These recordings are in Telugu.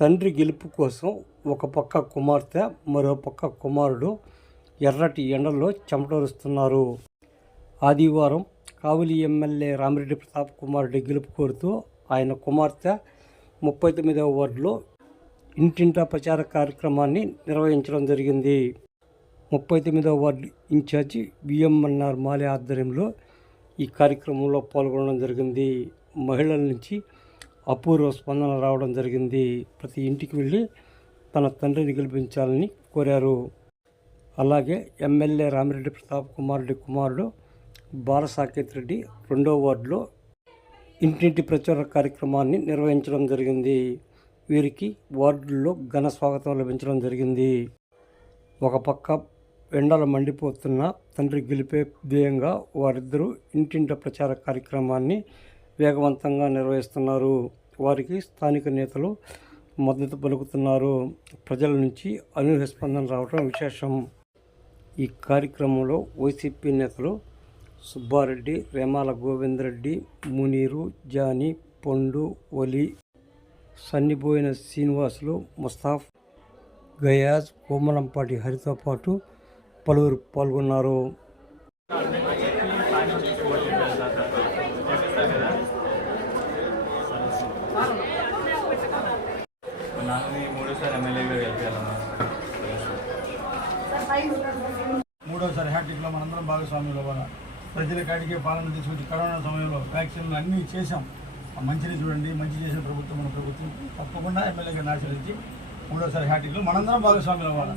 తండ్రి గెలుపు కోసం ఒక పక్క కుమార్తె మరో పక్క కుమారుడు ఎర్రటి ఎండల్లో చెమటరుస్తున్నారు ఆదివారం కావలి ఎమ్మెల్యే రామిరెడ్డి ప్రతాప్ కుమారుడి గెలుపు కోరుతూ ఆయన కుమార్తె ముప్పై తొమ్మిదవ వార్డులో ఇంటింటా ప్రచార కార్యక్రమాన్ని నిర్వహించడం జరిగింది. ముప్పై తొమ్మిదవ వార్డు ఇన్ఛార్జి విఎంఎన్ఆర్ మాలే ఆధ్వర్యంలో ఈ కార్యక్రమంలో పాల్గొనడం జరిగింది. మహిళల నుంచి అపూర్వ స్పందన రావడం జరిగింది. ప్రతి ఇంటికి వెళ్ళి తన తండ్రిని గెలిపించాలని కోరారు. అలాగే ఎమ్మెల్యే రామిరెడ్డి ప్రతాప్ కుమారుడి కుమారుడు బాలసాకేత్ రెడ్డి రెండో వార్డులో ఇంటింటి ప్రచార కార్యక్రమాన్ని నిర్వహించడం జరిగింది. వీరికి వార్డుల్లో ఘన స్వాగతం లభించడం జరిగింది. ఒక పక్క ఎండలు మండిపోతున్న తండ్రి గెలిపే ధ్యేయంగా వారిద్దరూ ఇంటింటి ప్రచార కార్యక్రమాన్ని వేగవంతంగా నిర్వహిస్తున్నారు. వారికి స్థానిక నేతలు మద్దతు పలుకుతున్నారు. ప్రజల నుంచి అనూహ్య స్పందన రావడం విశేషం. ఈ కార్యక్రమంలో వైసీపీ నేతలు సుబ్బారెడ్డి రేమాల గోవిందరెడ్డి మునీరు జాని పొండు ఒలి సన్నిబోయిన శ్రీనివాసులు ముస్తాఫ్ గయాజ్ కోమలంపాటి హరితో పాటు పలువురు పాల్గొన్నారు. నాన్నని మూడోసారి ఎమ్మెల్యేగా గెలిపించాలన్నా మూడోసారి హ్యాట్రిక్లో మనందరం భాగస్వామ్యులు అవ్వాలి? ప్రజల కాడికి పాలన తీసుకొచ్చి కరోనా సమయంలో వ్యాక్సిన్లు అన్నీ చేశాం. ఆ మంచిని చూడండి మంచి చేసిన ప్రభుత్వం మన ప్రభుత్వం. తప్పకుండా ఎమ్మెల్యేగా ఆశీర్వదించి మూడోసారి హ్యాట్రిక్లో మనందరం భాగస్వామ్యులు అవ్వాలి?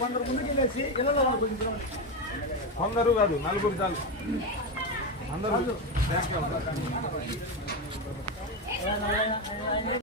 కొందరు ముందుకు ఇళ్ళలో కొంచెం కొందరు కాదు నలుగురు చాలు. అందరూ.